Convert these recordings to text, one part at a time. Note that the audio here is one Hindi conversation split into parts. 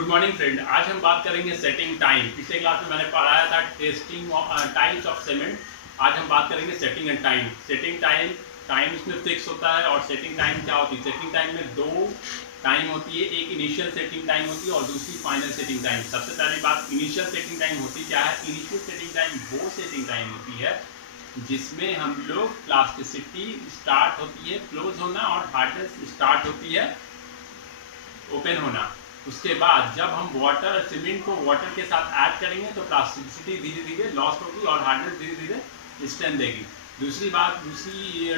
Good morning friend. आज हम बात करेंगे सेटिंग टाइम। पिछले क्लास में मैंने पढ़ाया था टेस्टिंग टाइप्स ऑफ सीमेंट। आज हम बात करेंगे setting and time. Setting time, time इसमें फिक्स होता है और सेटिंग टाइम क्या होती है? सेटिंग टाइम में दो टाइम होती है, एक इनिशियल सेटिंग टाइम होती है और दूसरी फाइनल सेटिंग टाइम। सबसे पहली बात, इनिशियल सेटिंग टाइम होती क्या है? इनिशियल सेटिंग टाइम वो सेटिंग टाइम होती है जिसमें हम लोग प्लास्टिसिटी स्टार्ट होती है क्लोज होना और हार्डनेस स्टार्ट होती है ओपन होना। उसके बाद जब हम वाटर सीमेंट को वाटर के साथ ऐड करेंगे तो प्लास्टिसिटी धीरे धीरे लॉस्ट होगी और हार्डनेस धीरे धीरे स्ट्रेंथ देगी। दूसरी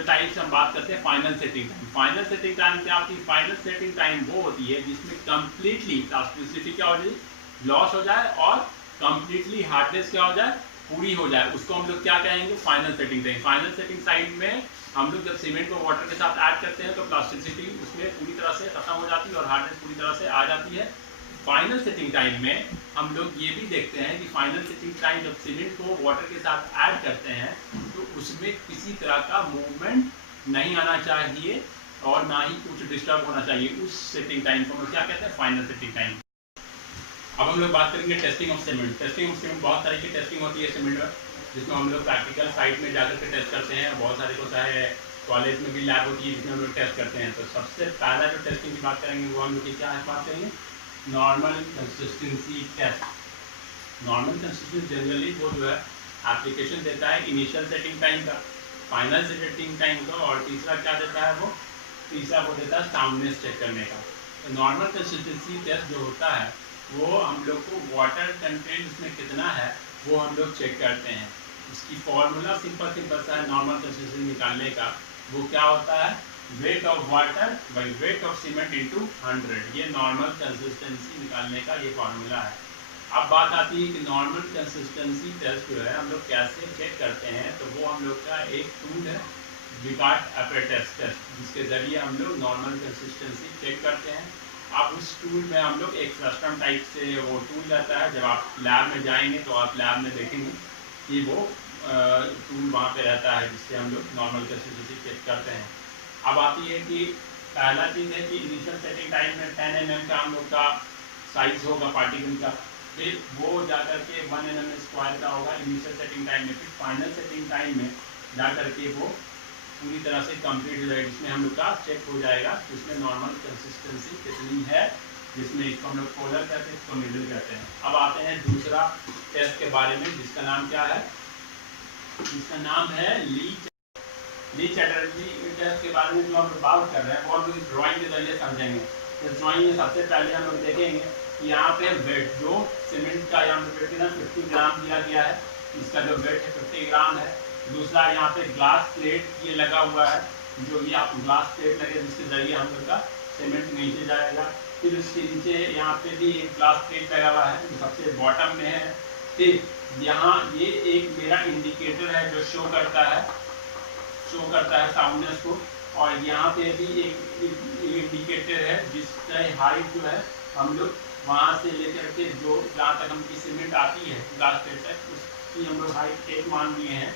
टाइप से हम बात करते हैं final setting time. Final setting time क्या होती है? फाइनल सेटिंग टाइम वो होती है जिसमें कंप्लीटली प्लास्टिसिटी क्या हो जाए, लॉस हो जाए और कंप्लीटली हार्डनेस क्या हो जाए, पूरी हो जाए। उसको हम लोग क्या कहेंगे? Final setting time. Final setting time में हम लोग जब सीमेंट को वाटर के साथ ऐड करते हैं तो प्लास्टिसिटी उसमें पूरी तरह से खत्म हो जाती है और हार्डनेस पूरी तरह से आ जाती है। फाइनल सेटिंग टाइम में हम लोग ये भी देखते हैं कि फाइनल सेटिंग टाइम जब सीमेंट को वाटर के साथ ऐड करते हैं तो उसमें किसी तरह का मूवमेंट नहीं आना चाहिए और ना ही कुछ डिस्टर्ब होना चाहिए। उस सेटिंग टाइम को हम लोग क्या कहते हैं? Final setting time. अब हम लोग बात करेंगे testing of cement. Testing of cement बहुत तरह की टेस्टिंग होती है सीमेंट में, जिसमें हम लोग प्रैक्टिकल साइट में जाकर के टेस्ट करते हैं। बहुत सारे को चाहे कॉलेज में भी लैब होती है जिसमें हम लोग टेस्ट करते हैं। तो सबसे पहला जो टेस्टिंग की बात करेंगे वो हम लोग क्या बात करेंगे? Normal consistency test. Normal consistency generally वो जो है एप्लीकेशन देता है इनिशियल सेटिंग टाइम का, फाइनल सेटिंग टाइम का, और तीसरा क्या देता है? वो तीसरा वो देता है साउंडनेस चेक करने का। तो नॉर्मल कंसिस्टेंसी टेस्ट जो होता है वो हम लोग को वाटर कंटेंट उसमें कितना है वो हम लोग चेक करते हैं। इसकी फॉर्मूला सिंपल सा है नॉर्मल कंसिस्टेंसी निकालने का। वो क्या होता है? Weight of water by wait of cement into 100। ये नॉर्मल कंसिस्टेंसी निकालने का ये फॉर्मूला है। अब बात आती है कि नॉर्मल कंसिस्टेंसी टेस्ट जो है हम लोग कैसे चेक करते हैं। तो वो हम लोग का एक टूल है विकार्ट एपरेटस टेस्ट, जिसके ज़रिए हम लोग नॉर्मल कंसिस्टेंसी चेक करते हैं। अब उस टूल में हम लोग एक सिस्टम टाइप से वो टूल रहता है। जब आप लैब में जाएंगे तो आप लैब में देखेंगे कि वो टूल वहाँ पे रहता है जिससे हम लोग नॉर्मल कंसिस्टेंसी चेक करते हैं। अब आती है कि पहला चीज़ है कि इनिशियल सेटिंग टाइम में 10 mm का हम लोग का साइज होगा पार्टिकल का, फिर वो जाकर के 1 mm स्क्वायर का होगा इनिशियल सेटिंग टाइम में। फिर फाइनल सेटिंग टाइम में जाकर के वो पूरी तरह से कंप्लीट हो जाएगा, जिसमें हम लोग का चेक हो जाएगा कि उसमें नॉर्मल कंसिस्टेंसी कितनी है, जिसमें इसको हम लोग पोलर कहते हैं, इसको मिडल कहते हैं। अब आते हैं दूसरा टेस्ट के बारे में, जिसका नाम क्या है? जिसका नाम है ली चैटर्जी टेस्ट के बारे में जो हम लोग बात कर रहे हैं वो हम लोग ड्राइंग के जरिए समझेंगे। तो ड्राइंग में सबसे पहले हम लोग देखेंगे कि यहाँ पे वेट जो सीमेंट का यहाँ पे वेट 50 ग्राम दिया गया है। इसका जो वेट है 50 ग्राम है। दूसरा यहाँ पे ग्लास प्लेट ये लगा हुआ है, जो ये आप ग्लास प्लेट लगे जिसके जरिए हम लोग का सीमेंट नीचे जाएगा। फिर उसके नीचे यहाँ पे भी एक ग्लास प्लेट लगा हुआ है जो सबसे बॉटम में है। फिर यहाँ ये एक मेरा इंडिकेटर है जो शो करता है साउंडनेस को, और यहाँ पे भी एक इंडिकेटर है जिसका हाइट जो है हम लोग वहाँ से लेकर के जो जहाँ तक हमकी सीमेंट आती है ग्लास प्लेट तक उसकी हम लोग हाइट 1 मान लिए हैं।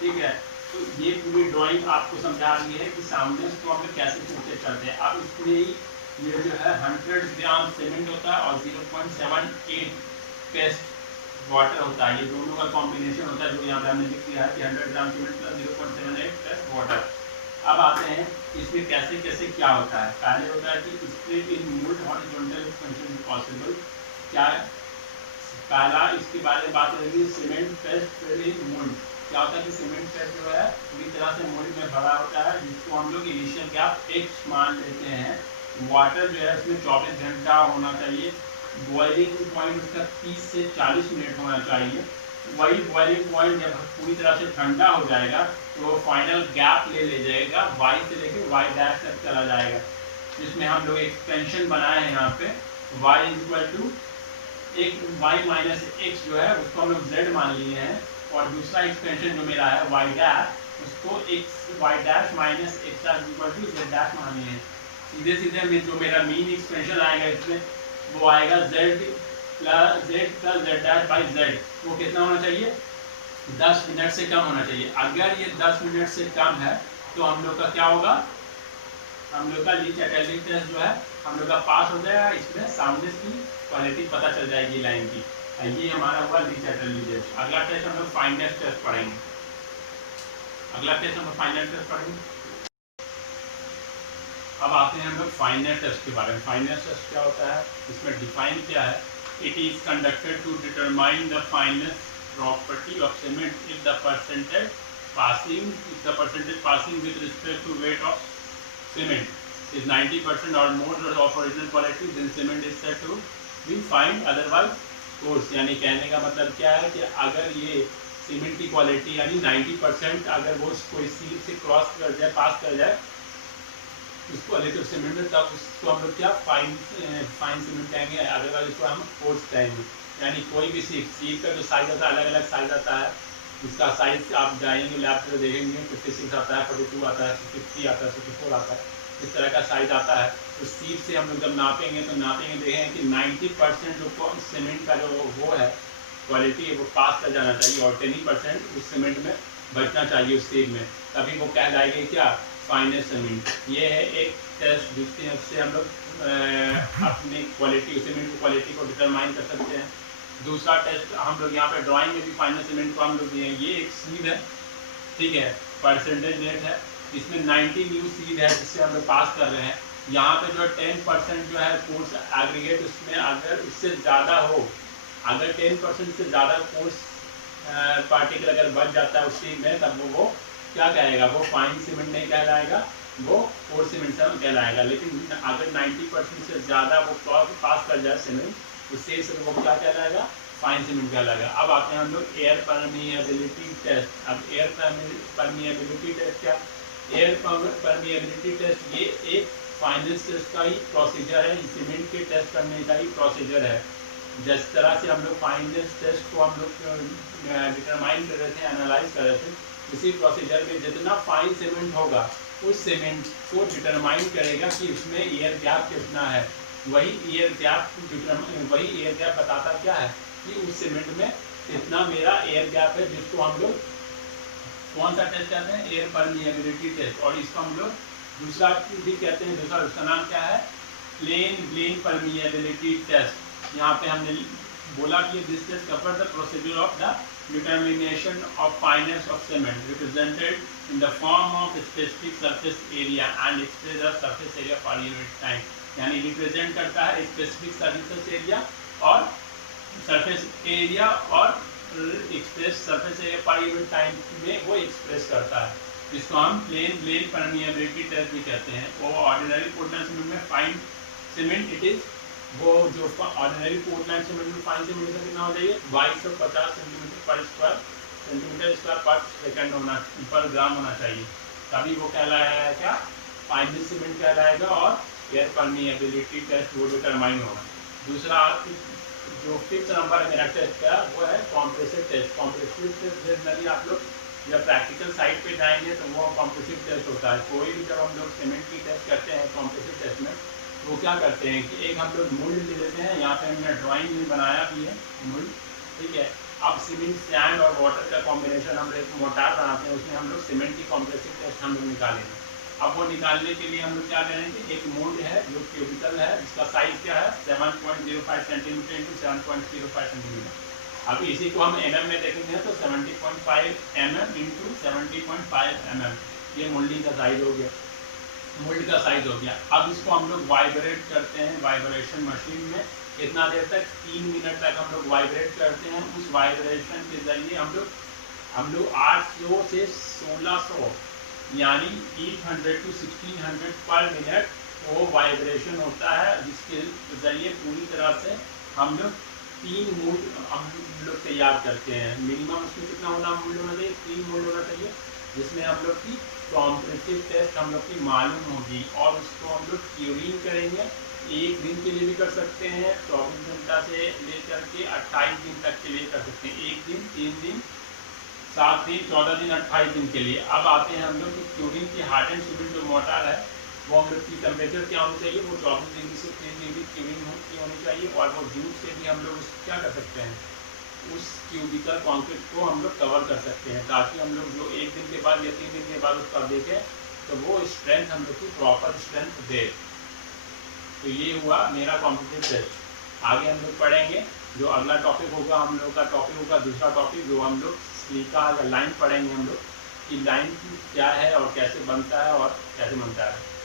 ठीक है, तो ये पूरी ड्राइंग आपको समझा रही है कि साउंडनेस को हम लोग कैसे चेक करते हैं। अब इसमें ये जो है 100 ग्राम सीमेंट होता है और 0.78 पेस्ट वाटर होता है। ये दोनों का कॉम्बिनेशन होता है जो यहाँ पे हमने लिख दिया है कि 100 ग्राम सीमेंट प्लस 0.78 पेस्ट वाटर। अब आते हैं इसमें कैसे कैसे क्या होता है। पहले होता है कि split in mould horizontal expansion possible. क्या है पहला? इसके बारे में बात करेंगे सीमेंट पेस्ट इन मोल्ड। क्या होता है कि सीमेंट पेस्ट जो है पूरी तरह से मोल्ड में भरा होता है, जिसको हम लोग इनिशियल गैप x मान लेते हैं। वाटर जो है उसमें 24 घंटा होना चाहिए। बॉइलिंग पॉइंट उसका 30 से 40 मिनट होना चाहिए। वही बॉइलिंग पॉइंट जब पूरी तरह से ठंडा हो जाएगा तो वो फाइनल गैप ले जाएगा, y से लेकर y डैश तक चला जाएगा, जिसमें हम लोग एक्सपेंशन बनाए हैं यहाँ पे y equal to y minus x जो है उसको हम लोग z मान लिए हैं, और दूसरा एक्सपेंशन जो मेरा है y डैश उसको y dash minus x equal to z dash मान लिए हैं। सीधे सीधे जो मेरा मीन एक्सपेंशन आएगा इसमें वो आएगा z plus z dash by z। वो कितना होना चाहिए? 10 मिनट से कम होना चाहिए। अगर ये 10 मिनट से कम है तो हम लोग का क्या होगा? हम लोग का ली चैटर्जी टेस्ट जो है हम लोग का पास हो जाएगा, इसमें सामने की क्वालिटी पता चल जाएगी लाइन की। ये हमारा हुआ लीस्ट टेस्ट। अगला टेस्ट हम लोग फाइनेंस टेस्ट पढ़ेंगे। अगला टेस्ट हम लोग फाइनेंस टेस्ट पढ़ेंगे। अब आते हैं हम लोग फाइनेंस टेस्ट के बारे में। फाइनेंस टेस्ट क्या होता है, इसमें डिफाइन क्या है, it is conducted to determine the fineness property of cement if the percentage passing with respect to weight of cement is 90% or more of original quality, then cement is said to be fine, otherwise coarse। यानी कहने का मतलब क्या है कि अगर ये सीमेंट की क्वालिटी यानी 90% अगर वो कोई सील से क्रॉस कर जाए, पास कर जाए उस क्वालिटी ऑफ सीमेंट में, तब उसको हम लोग क्या फाइन सीमेंट कहेंगे, अदरवाइज उसको हम कोर्स कहेंगे। यानी कोई भी सील का जो साइज आता है, अलग अलग साइज आता है, इसका साइज आप जाएंगे लैब पे देखेंगे 56 आता है, 42 आता है, 50 आता है, 54 आता है, इस तरह का साइज आता है। तो सीट से हम लोग जब नापेंगे तो देखेंगे कि 90% जो सीमेंट का जो वो है क्वालिटी है वो पास कर जाना चाहिए और 10% उस सीमेंट में बचना चाहिए उस सीट में, तभी वो कहलाएगी क्या, फाइनेंस सीमेंट। ये है एक टेस्ट जिससे हम लोग अपनी क्वालिटी, सीमेंट की क्वालिटी को डिटरमाइन कर सकते हैं। दूसरा टेस्ट हम लोग यहाँ पे ड्राइंग में भी फाइनेंस सीमेंट को हम लोग दिए, ये एक सीड है, ठीक है, परसेंटेज रेट है, इसमें 90 न्यू सीड है जिससे हम लोग पास कर रहे हैं। यहाँ पे जो 10% जो है कोर्स एग्रीगेट, उसमें अगर उससे ज़्यादा हो, अगर 10% से ज़्यादा कोर्स पार्टिकल अगर बच जाता है उस सीड में, तब वो क्या कहेगा, वो फाइन सीमेंट नहीं कहलाएगा, वो कोर्स सीमेंट से कहलाएगा। लेकिन अगर 90% से ज़्यादा वो पास कर जाए सीमेंट उससे वो क्या कहलाएगा, फाइन सीमेंट कहलाएगा। अब आते हैं हम लोग एयर परमिएबिलिटी टेस्ट। अब एयर परमिएबिलिटी टेस्ट क्या, एयर परमिएबिलिटी टेस्ट ये एक फाइनेंस टेस्ट का ही प्रोसीजर है, सीमेंट के टेस्ट करने का ही प्रोसीजर है। जिस तरह से हम लोग फाइनेंस टेस्ट को हम लोग डिटरमाइन कर रहे थे, एनालाइज कर रहे थे, इसी प्रोसीजर में जितना फाइन सीमेंट होगा उस सीमेंट को डिटरमाइन करेगा कि उसमें एयर गैप कितना है। वही एयर गैप बताता क्या है कि उस सीमेंट में कितना मेरा एयर गैप है, जिसको हम लोग कौन सा टेस्ट कहते हैं, एयर परमिएबिलिटी टेस्ट। और इसको हम लोग दूसरा भी कहते हैं, दूसरा उसका नाम क्या है, प्लेन परमिएबिलिटी टेस्ट। यहाँ पे हमने बोला कि this test cover the procedure of the determination of fineness of cement represented in the form of specific surface area and express the surface area per unit time. यानी रिप्रेजेंट करता है स्पेसिफिक सरफेस एरिया और सरफेस एरिया और express surface area per unit time में वो एक्सप्रेस करता है, जिसको हम प्लेन परमिएबिलिटी टेस्ट भी कहते हैं। वो ऑर्डिनरी पोर्टलैंड सीमेंट में फाइन सीमेंट इट इज, वो जो ऑर्डिनरी पोर्टलैंड सीमेंट में फाइन सीमेंट का कितना हो जाइए 2250 सेंटीमीटर पर सेकंड होना, पर ग्राम होना चाहिए, तभी वो कहलाएगा क्या, फाइन सीमेंट कहलाएगा और एयर परमिएबिलिटी टेस्ट वो डिटरमाइन होगा। दूसरा जो 5th नंबर मेरा टेस्ट का वो है compressive test. Compressive test generally आप लोग जब प्रैक्टिकल साइट पे जाएंगे तो वो कॉम्प्रेसिव टेस्ट होता है। कोई भी जब हम लोग सीमेंट की टेस्ट करते हैं कॉम्प्रेसिव टेस्ट में, वो क्या करते हैं कि एक हम लोग मोल्ड ले लेते हैं, यहाँ पे हमने ड्राइंग में बनाया भी है मोल्ड, ठीक है। अब सीमेंट, सैंड और वाटर का कॉम्बिनेशन हम एक मोटार बनाते हैं, उसमें हम लोग सीमेंट की कॉम्प्रेसिव टेस्ट हम लोग निकालेंगे। अब वो निकालने के लिए हम लोग क्या करेंगे, एक मोल्ड है जो क्यूबिकल है, जिसका साइज क्या है 7.05 सेंटीमीटर इंटू 7.05 सेंटीमीटर। अब इसी को हम mm में देखेंगे तो 70.5 mm इंटू 70.5 mm, ये मोल्डिंग का साइज हो गया, मोल्ड का साइज हो गया। अब इसको हम लोग वाइब्रेट करते हैं वाइब्रेशन मशीन में, कितना देर तक, 3 मिनट तक हम लोग वाइब्रेट करते हैं। उस वाइब्रेशन के जरिए हम लोग 800 से 1600 यानी 800 to 1600 पर मिनट वो वाइब्रेशन होता है, जिसके जरिए पूरी तरह से हम लोग 3 मोल्ड हम लोग तैयार करते हैं। मिनिमम उसमें कितना मोल्ड होना चाहिए, 3 मोल्ड होना चाहिए, जिसमें हम लोग की कॉम्प्रेसिव टेस्ट हम लोग की मालूम होगी और उसको हम लोग क्यूरिंग करेंगे। 1 दिन के लिए भी कर सकते हैं, 24 घंटा से लेकर के 28 दिन तक के लिए कर सकते हैं, 1 दिन, 3 दिन, 7 दिन, 14 दिन, 28 दिन के लिए। अब आते हैं हम लोग की क्यूरिंग की हार्ड एंड सीमेंट जो मोटार है वो हम लोग की टेम्परेचर क्या होनी चाहिए, वो 24 डिग्री से 3 डिग्री क्यूरिंग की होनी चाहिए। और वो जूट से भी हम लोग क्या कर सकते हैं, उस क्यूबिकल कॉन्क्रीट को हम लोग कवर कर सकते हैं, ताकि हम लोग जो 1 दिन के बाद या 3 दिन के बाद उसका देखें तो वो स्ट्रेंथ हम लोग की प्रॉपर स्ट्रेंथ दे। तो ये हुआ मेरा कॉम्पिटिटिव टेस्ट। आगे हम लोग पढ़ेंगे, जो अगला टॉपिक होगा हम लोग का टॉपिक होगा दूसरा टॉपिक, जो हम लोग स्लीका या लाइन पढ़ेंगे हम लोग कि लाइन क्या है और कैसे बनता है और कैसे बनता है।